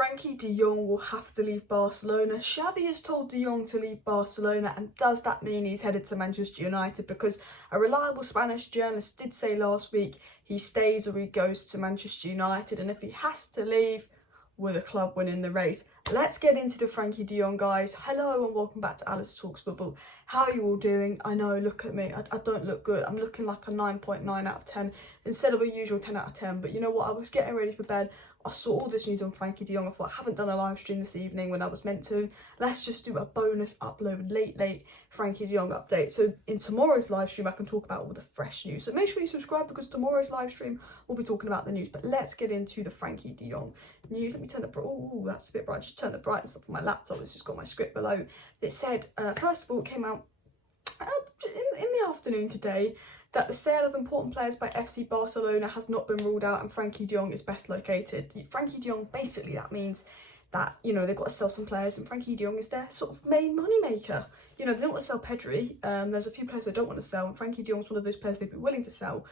Frenkie De Jong will have to leave Barcelona. XAVI has told De Jong to leave Barcelona, and does that mean he's headed to Manchester United? Because a reliable Spanish journalist did say last week he stays or he goes to Manchester United, and if he has to leave, will the club win in the race? Let's get into the Frenkie De Jong, guys. Hello and welcome back to Alice Talks Football. How are you all doing? I know, look at me. I don't look good. I'm looking like a 9.9 out of 10 instead of a usual 10 out of 10. But you know what? I was getting ready for bed. I saw all this news on Frenkie De Jong. I thought, I haven't done a live stream this evening when I was meant to. Let's just do a bonus upload, late Frenkie De Jong update. So in tomorrow's live stream, I can talk about all the fresh news. So make sure you subscribe because tomorrow's live stream, we'll be talking about the news. But let's get into the Frenkie De Jong news. Let me turn the, oh, that's a bit bright. Just turn the brightness up on my laptop. It's just got my script below. It said, first of all, it came out in the afternoon today, that the sale of important players by FC Barcelona has not been ruled out and Frenkie De Jong is best located. Frenkie De Jong, basically that means that, you know, they've got to sell some players and Frenkie De Jong is their sort of main money maker. You know, they don't want to sell Pedri, there's a few players they don't want to sell, and Frenkie De Jong's one of those players they'd be willing to sell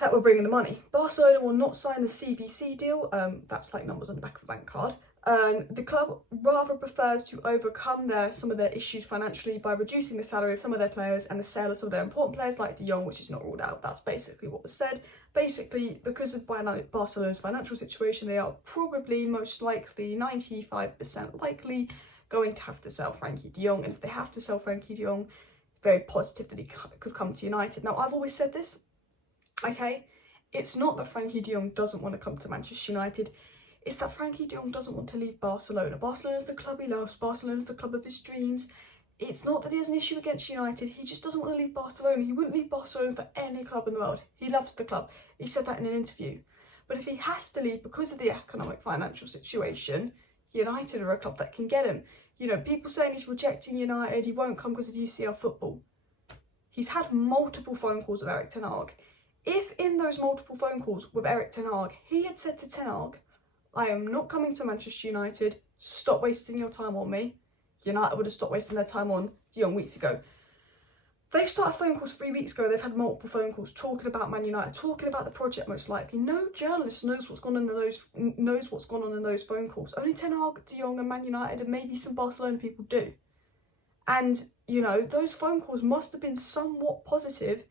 that will bring in the money. Barcelona will not sign the CVC deal, that's like numbers on the back of a bank card. The club rather prefers to overcome some of their issues financially by reducing the salary of some of their players and the sale of some of their important players like De Jong, which is not ruled out. That's basically what was said. Basically, because of Barcelona's financial situation, they are probably most likely 95% likely going to have to sell Frenkie De Jong. And if they have to sell Frenkie De Jong, very positive that he could come to United. Now, I've always said this, okay? It's not that Frenkie De Jong doesn't want to come to Manchester United. It's that Frenkie De Jong doesn't want to leave Barcelona. Barcelona's the club he loves. Barcelona's the club of his dreams. It's not that he has an issue against United. He just doesn't want to leave Barcelona. He wouldn't leave Barcelona for any club in the world. He loves the club. He said that in an interview. But if he has to leave because of the economic financial situation, United are a club that can get him. You know, people saying he's rejecting United, he won't come because of UCL football. He's had multiple phone calls with ERIK Ten Hag. If in those multiple phone calls with ERIK Ten Hag, he had said to Ten Hag, I am not coming to Manchester United, stop wasting your time on me. United would have stopped wasting their time on De Jong weeks ago. They started phone calls 3 weeks ago. They've had multiple phone calls talking about Man United, talking about the project most likely. No journalist knows what's gone on in those phone calls. Only Ten Hag, De Jong and Man United and maybe some Barcelona people do. And, you know, those phone calls must have been somewhat positive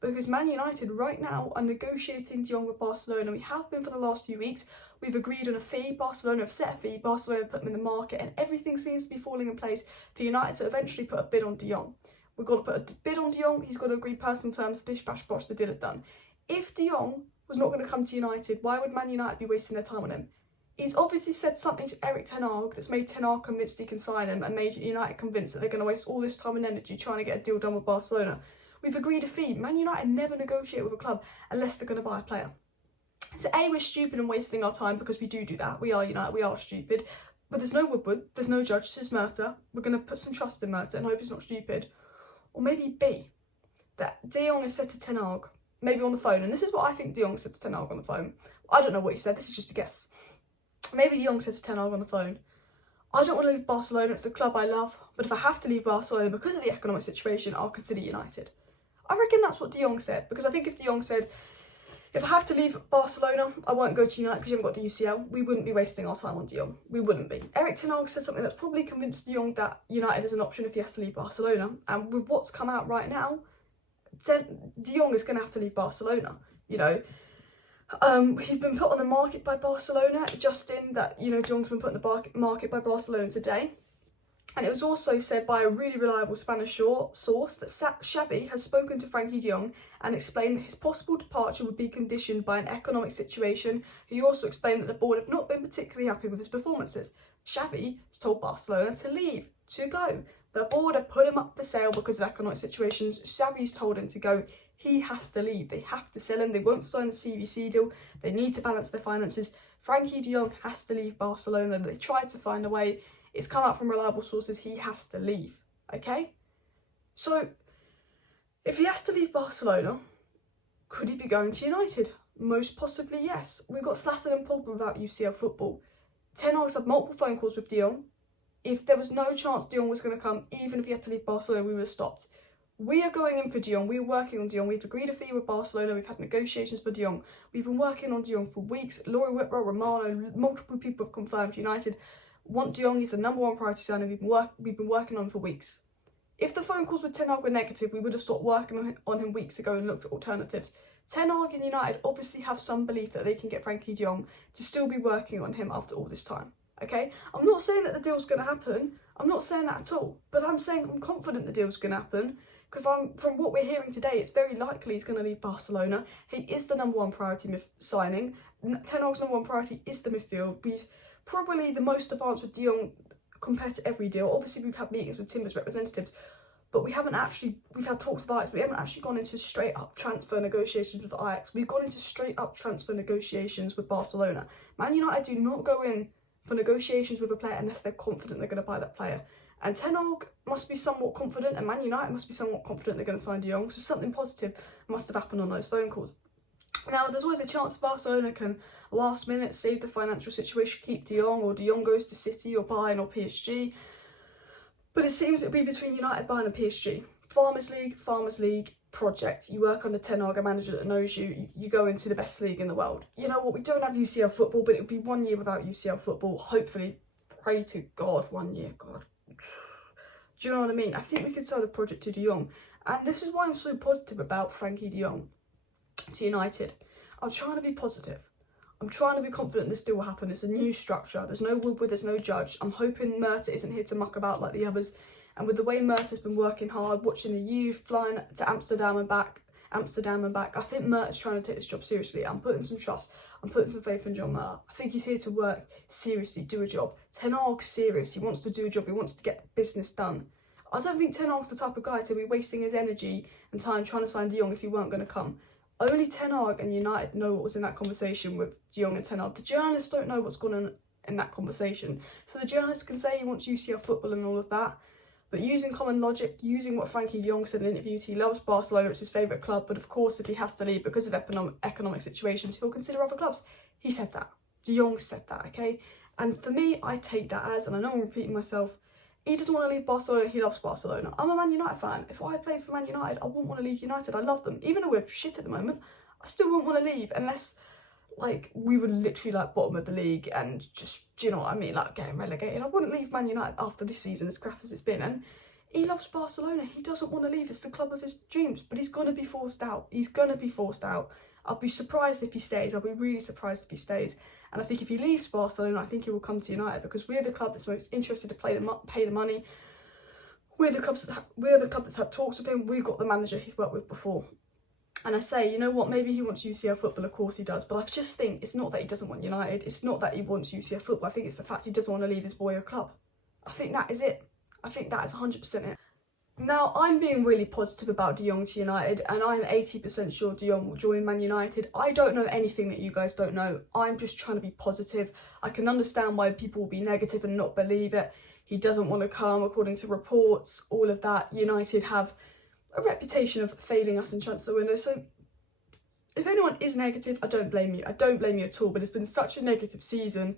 because Man United right now are negotiating De Jong with Barcelona. We have been for the last few weeks. We've agreed on a fee. Barcelona have set a fee. Barcelona put them in the market, and everything seems to be falling in place for United to eventually put a bid on De Jong. We've got to put a bid on De Jong. He's got to agree personal terms. Bish, bash, bosh, the deal is done. If De Jong was not going to come to United, why would Man United be wasting their time on him? He's obviously said something to ERIK Ten Hag that's made Ten Hag convinced he can sign him and made United convinced that they're going to waste all this time and energy trying to get a deal done with Barcelona. We've agreed a fee. Man United never negotiate with a club unless they're going to buy a player. So A, we're stupid and wasting our time because we do that. We are United, we are stupid. But there's no Woodward, there's no judge, there's Murta. We're going to put some trust in Murta and hope he's not stupid. Or maybe B, that De Jong has said to Ten Hag, maybe on the phone, and this is what I think De Jong said to Ten Hag on the phone. I don't know what he said, this is just a guess. Maybe De Jong said to Ten Hag on the phone, I don't want to leave Barcelona, it's the club I love, but if I have to leave Barcelona because of the economic situation, I'll consider United. I reckon that's what De Jong said, because I think if De Jong said, if I have to leave Barcelona, I won't go to United because you haven't got the UCL, we wouldn't be wasting our time on De Jong. We wouldn't be. ERIK Ten Hag said something that's probably convinced De Jong that United is an option if he has to leave Barcelona. And with what's come out right now, De Jong is going to have to leave Barcelona. You know, he's been put on the market by Barcelona. Just in that, you know, De Jong's been put on the market by Barcelona today. And it was also said by a really reliable Spanish source that XAVI has spoken to Frenkie De Jong and explained that his possible departure would be conditioned by an economic situation. He also explained that the board have not been particularly happy with his performances. XAVI has told Barcelona to leave, to go. The board have put him up for sale because of economic situations. XAVI's told him to go. He has to leave. They have to sell him. They won't sign the CVC deal. They need to balance their finances. Frenkie De Jong has to leave Barcelona. They tried to find a way. It's come out from reliable sources, he has to leave, okay? So, if he has to leave Barcelona, could he be going to United? Most possibly, yes. We've got Zlatan and Pogba without UCL football. Ten Hag's had multiple phone calls with De Jong. If there was no chance De Jong was going to come, even if he had to leave Barcelona, we would have stopped. We are going in for De Jong. We're working on De Jong. We've agreed a fee with Barcelona. We've had negotiations for De Jong. We've been working on De Jong for weeks. Laurie Whitwell, Romano, multiple people have confirmed United want De Jong. He's the #1 priority signing. We've been working on him for weeks. If the phone calls with Ten Hag were negative, we would have stopped working on him weeks ago and looked at alternatives. Ten Hag and United obviously have some belief that they can get Frenkie De Jong to still be working on him after all this time. Okay? I'm not saying that the deal's going to happen. I'm not saying that at all. But I'm saying I'm confident the deal's going to happen. Because from what we're hearing today, it's very likely he's going to leave Barcelona. He is the #1 priority signing. Ten Hag's #1 priority is the midfield. He's probably the most advanced with De Jong compared to every deal. Obviously, we've had meetings with Timber's representatives, but we've had talks with Ajax, but we haven't actually gone into straight up transfer negotiations with Ajax. We've gone into straight up transfer negotiations with Barcelona. Man United do not go in for negotiations with a player unless they're confident they're going to buy that player. And Ten Hag must be somewhat confident, and Man United must be somewhat confident they're going to sign De Jong. So something positive must have happened on those phone calls. Now, there's always a chance Barcelona can last minute save the financial situation, keep De Jong, or De Jong goes to City or Bayern or PSG. But it seems it'll be between United, Bayern and PSG. Farmers League project. You work under Ten Hag, a manager that knows you. You go into the best league in the world. You know what? We don't have UCL football, but it'll be 1 year without UCL football. Hopefully, pray to God, 1 year. God. Do you know what I mean? I think we could sell the project to De Jong. And this is why I'm so positive about Frenkie De Jong to United. I'm trying to be positive. I'm trying to be confident this deal will happen. It's a new structure. There's no Woodward, there's no Judge. I'm hoping Murta isn't here to muck about like the others. And with the way Murta's been working hard, watching the youth, flying to Amsterdam and back, I think Murta's trying to take this job seriously. I'm putting some trust. I'm putting some faith in John Murta. I think he's here to work seriously, do a job. Ten Hag's serious. He wants to do a job. He wants to get business done. I don't think Ten Hag's the type of guy to be wasting his energy and time trying to sign De Jong if he weren't going to come. Only Ten Hag and United know what was in that conversation with De Jong and Ten Hag. The journalists don't know what's going on in that conversation. So the journalists can say he wants UCL football and all of that, but using common logic, using what Frenkie De Jong said in interviews, he loves Barcelona, it's his favourite club, but of course if he has to leave because of economic situations, he'll consider other clubs. He said that. De Jong said that, okay? And for me, I take that as, and I know I'm repeating myself, he doesn't want to leave Barcelona, he loves Barcelona. I'm a Man United fan. If I played for Man United, I wouldn't want to leave United. I love them. Even though we're shit at the moment, I still wouldn't want to leave unless, like, we were literally, like, bottom of the league and just, do you know what I mean, like, getting relegated. I wouldn't leave Man United after this season, as crap as it's been. And he loves Barcelona. He doesn't want to leave. It's the club of his dreams. But he's going to be forced out. He's going to be forced out. I'll be surprised if he stays. I'll be really surprised if he stays. And I think if he leaves Barcelona, I think he will come to United because we're the club that's most interested to pay the money. We're the club that's had talks with him. We've got the manager he's worked with before. And I say, you know what, maybe he wants UCL football, of course he does. But I just think it's not that he doesn't want United. It's not that he wants UCL football. I think it's the fact he doesn't want to leave his boy a club. I think that is it. I think that is 100% it. Now, I'm being really positive about De Jong to United, and I'm 80% sure De Jong will join Man United. I don't know anything that you guys don't know. I'm just trying to be positive. I can understand why people will be negative and not believe it. He doesn't want to come, according to reports, all of that. United have a reputation of failing us in transfer windows. So if anyone is negative, I don't blame you. I don't blame you at all, but it's been such a negative season.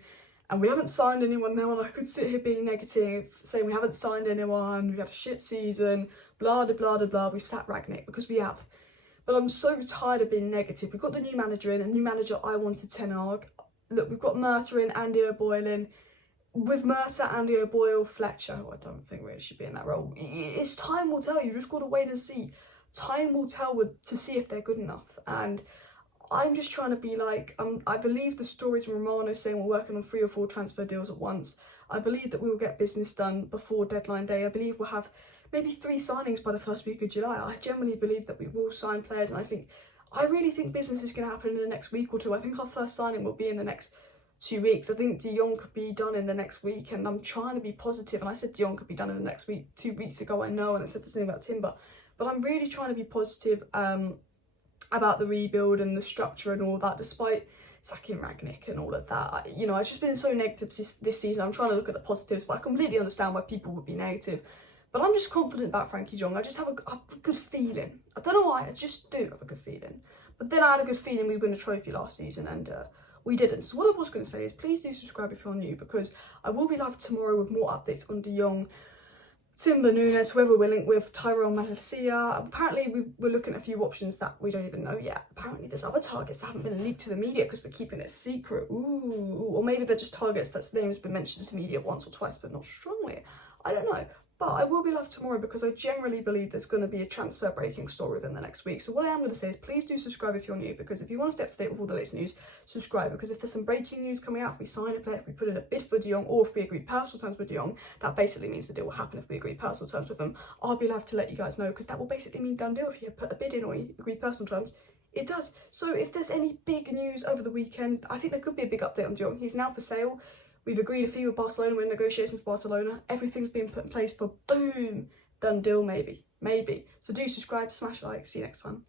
And we haven't signed anyone now, and I could sit here being negative, saying we haven't signed anyone, we've had a shit season, blah, blah, blah, blah, we've sat Ragnick, because we have. But I'm so tired of being negative. We've got the new manager in, a new manager I wanted, Ten Hag. Look, we've got Murta in, Andy O'Boyle in. With Murta, Andy O'Boyle, Fletcher, who I don't think really should be in that role. It's time will tell. You just got to wait and see. Time will tell to see if they're good enough. And I'm just trying to be like, I believe the stories from Romano saying we're working on 3 or 4 transfer deals at once. I believe that we will get business done before deadline day. I believe we'll have maybe 3 signings by the first week of July. I generally believe that we will sign players, and I really think business is going to happen in the next week or 2. I think our first signing will be in the next 2 weeks. I think De Jong could be done in the next week, and I'm trying to be positive. And I said De Jong could be done in the next week 2 weeks ago, I know, and I said the same about Timber. But I'm really trying to be positive about the rebuild and the structure and all that, despite sacking Ragnick and all of that. It's just been so negative this season. I'm trying to look at the positives, but I completely understand why people would be negative. But I'm just confident about Frenkie De Jong. I just have a good feeling. I don't know why, I just do have a good feeling. But then I had a good feeling we'd win a trophy last season, and we didn't. So what I was going to say is please do subscribe if you're new, because I will be live tomorrow with more updates on De Jong. Timber Nunes, whoever we're linked with, Tyrone Malacia. Apparently we're looking at a few options that we don't even know yet. Apparently there's other targets that haven't been leaked to the media because we're keeping it secret. Ooh, or maybe they're just targets that's name's been mentioned to the media once or twice but not strongly. I don't know. But I will be live tomorrow because I generally believe there's going to be a transfer breaking story within the next week. So what I am going to say is please do subscribe if you're new, because if you want to stay up to date with all the latest news, subscribe, because if there's some breaking news coming out, if we sign a player, if we put in a bid for De Jong, or if we agree personal terms with De Jong, that basically means the deal will happen if we agree personal terms with them. I'll be live to let you guys know, because that will basically mean done deal if you put a bid in or you agree personal terms. It does. So if there's any big news over the weekend, I think there could be a big update on De Jong. He's now for sale. We've agreed a fee with Barcelona. We're in negotiations with Barcelona. Everything's being put in place for boom, done deal maybe. So do subscribe, smash like, see you next time.